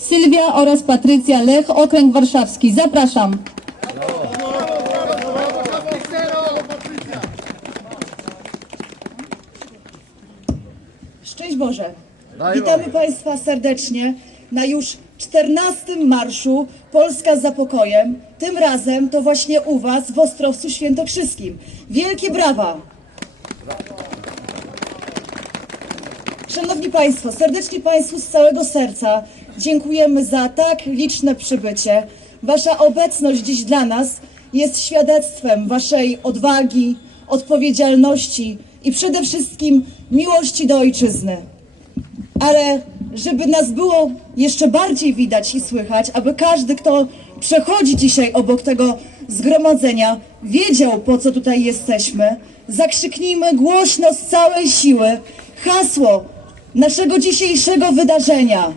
Sylwia oraz Patrycja Lech, Okręg Warszawski. Zapraszam. Szczęść Boże! Witamy Państwa serdecznie na już 14 marszu Polska za pokojem. Tym razem to właśnie u Was w Ostrowcu Świętokrzyskim. Wielkie brawa! Szanowni Państwo, serdecznie Państwu z całego serca dziękujemy za tak liczne przybycie. Wasza obecność dziś dla nas jest świadectwem Waszej odwagi, odpowiedzialności i przede wszystkim miłości do Ojczyzny. Ale żeby nas było jeszcze bardziej widać i słychać, aby każdy, kto przechodzi dzisiaj obok tego zgromadzenia, wiedział, po co tutaj jesteśmy, zakrzyknijmy głośno z całej siły hasło naszego dzisiejszego wydarzenia.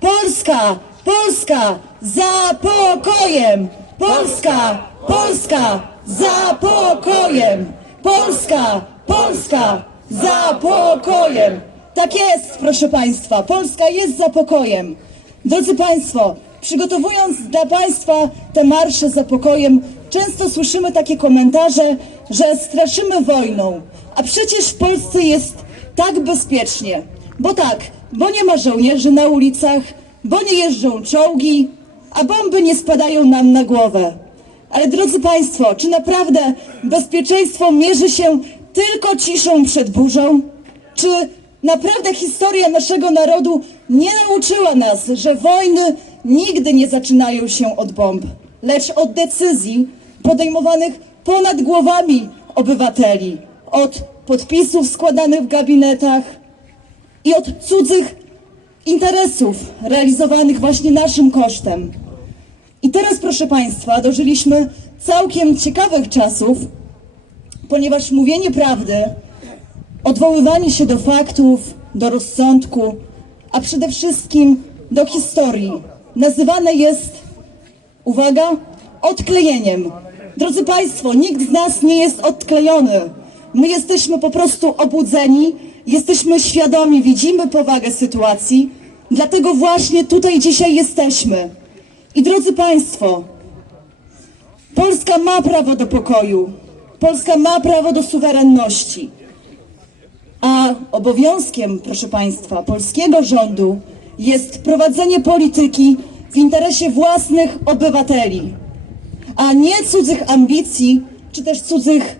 Polska, Polska za pokojem! Polska, Polska za pokojem! Polska, Polska za pokojem! Tak jest, proszę Państwa, Polska jest za pokojem. Drodzy Państwo, przygotowując dla Państwa te marsze za pokojem, często słyszymy takie komentarze, że straszymy wojną, a przecież w Polsce jest tak bezpiecznie. Bo tak, bo nie ma żołnierzy na ulicach, bo nie jeżdżą czołgi, a bomby nie spadają nam na głowę. Ale drodzy Państwo, czy naprawdę bezpieczeństwo mierzy się tylko ciszą przed burzą? Czy naprawdę historia naszego narodu nie nauczyła nas, że wojny nigdy nie zaczynają się od bomb, lecz od decyzji podejmowanych ponad głowami obywateli, od podpisów składanych w gabinetach i od cudzych interesów realizowanych właśnie naszym kosztem. I teraz, proszę Państwa, dożyliśmy całkiem ciekawych czasów, ponieważ mówienie prawdy, odwoływanie się do faktów, do rozsądku, a przede wszystkim do historii, nazywane jest, uwaga, odklejeniem. Drodzy Państwo, nikt z nas nie jest odklejony. My jesteśmy po prostu obudzeni, jesteśmy świadomi, widzimy powagę sytuacji, dlatego właśnie tutaj dzisiaj jesteśmy. I drodzy Państwo, Polska ma prawo do pokoju, Polska ma prawo do suwerenności, a obowiązkiem, proszę Państwa, polskiego rządu jest prowadzenie polityki w interesie własnych obywateli, a nie cudzych ambicji czy też cudzych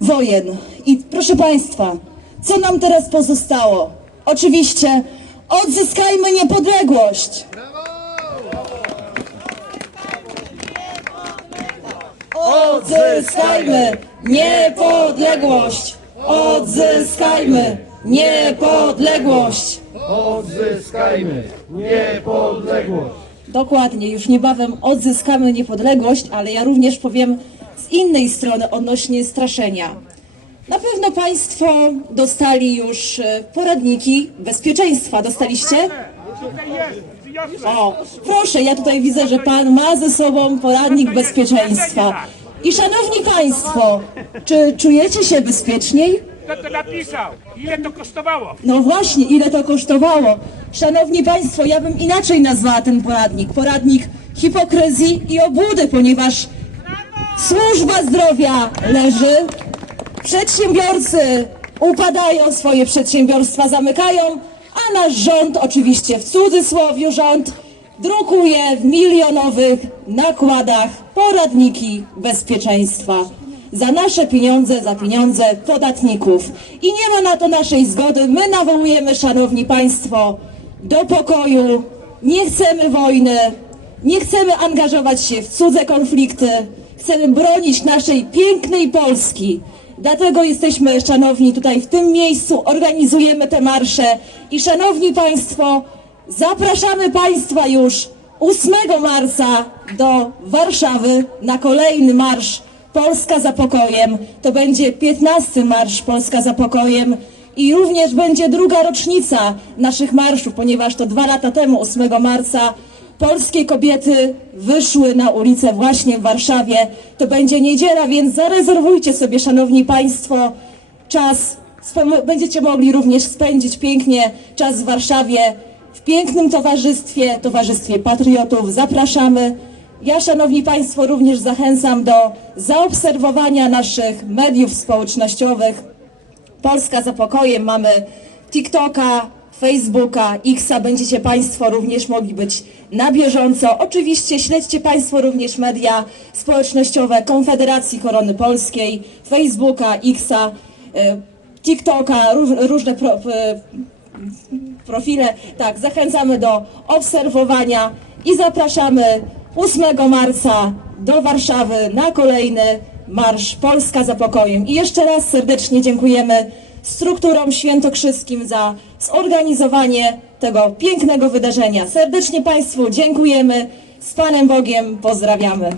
wojen. I proszę Państwa, co nam teraz pozostało? Oczywiście odzyskajmy niepodległość. Odzyskajmy niepodległość! Odzyskajmy niepodległość! Odzyskajmy niepodległość. Dokładnie, już niebawem odzyskamy niepodległość, ale ja również powiem z innej strony odnośnie straszenia. Na pewno Państwo dostali już e, poradniki bezpieczeństwa. Dostaliście? O, proszę, ja tutaj widzę, że Pan ma ze sobą poradnik bezpieczeństwa. I szanowni Państwo, czy czujecie się bezpieczniej? Kto to napisał? Ile to kosztowało? No właśnie, ile to kosztowało? Szanowni Państwo, ja bym inaczej nazwała ten poradnik. Poradnik hipokryzji i obłudy, ponieważ służba zdrowia leży, przedsiębiorcy upadają, swoje przedsiębiorstwa zamykają, a nasz rząd, oczywiście w cudzysłowie rząd, drukuje w milionowych nakładach poradniki bezpieczeństwa. Za nasze pieniądze, za pieniądze podatników. I nie ma na to naszej zgody. My nawołujemy, szanowni państwo, do pokoju. Nie chcemy wojny. Nie chcemy angażować się w cudze konflikty. Chcemy bronić naszej pięknej Polski. Dlatego jesteśmy, szanowni, tutaj w tym miejscu, organizujemy te marsze. I szanowni państwo, zapraszamy państwa już 8 marca do Warszawy na kolejny marsz Polska za pokojem. To będzie 15 marsz Polska za pokojem i również będzie druga rocznica naszych marszów, ponieważ to dwa lata temu, 8 marca, polskie kobiety wyszły na ulicę właśnie w Warszawie. To będzie niedziela, więc zarezerwujcie sobie, szanowni państwo, czas. Będziecie mogli również spędzić pięknie czas w Warszawie w pięknym towarzystwie, towarzystwie patriotów. Zapraszamy. Ja, Szanowni Państwo, również zachęcam do zaobserwowania naszych mediów społecznościowych. Polska za pokojem, mamy TikToka, Facebooka, Xa, będziecie Państwo również mogli być na bieżąco. Oczywiście śledźcie Państwo również media społecznościowe Konfederacji Korony Polskiej, Facebooka, Xa, y, TikToka, róż, różne pro, y, profile. Tak, zachęcamy do obserwowania i zapraszamy 8 marca do Warszawy na kolejny Marsz Polska za pokojem. I jeszcze raz serdecznie dziękujemy strukturom świętokrzyskim za zorganizowanie tego pięknego wydarzenia. Serdecznie Państwu dziękujemy. Z Panem Bogiem pozdrawiamy.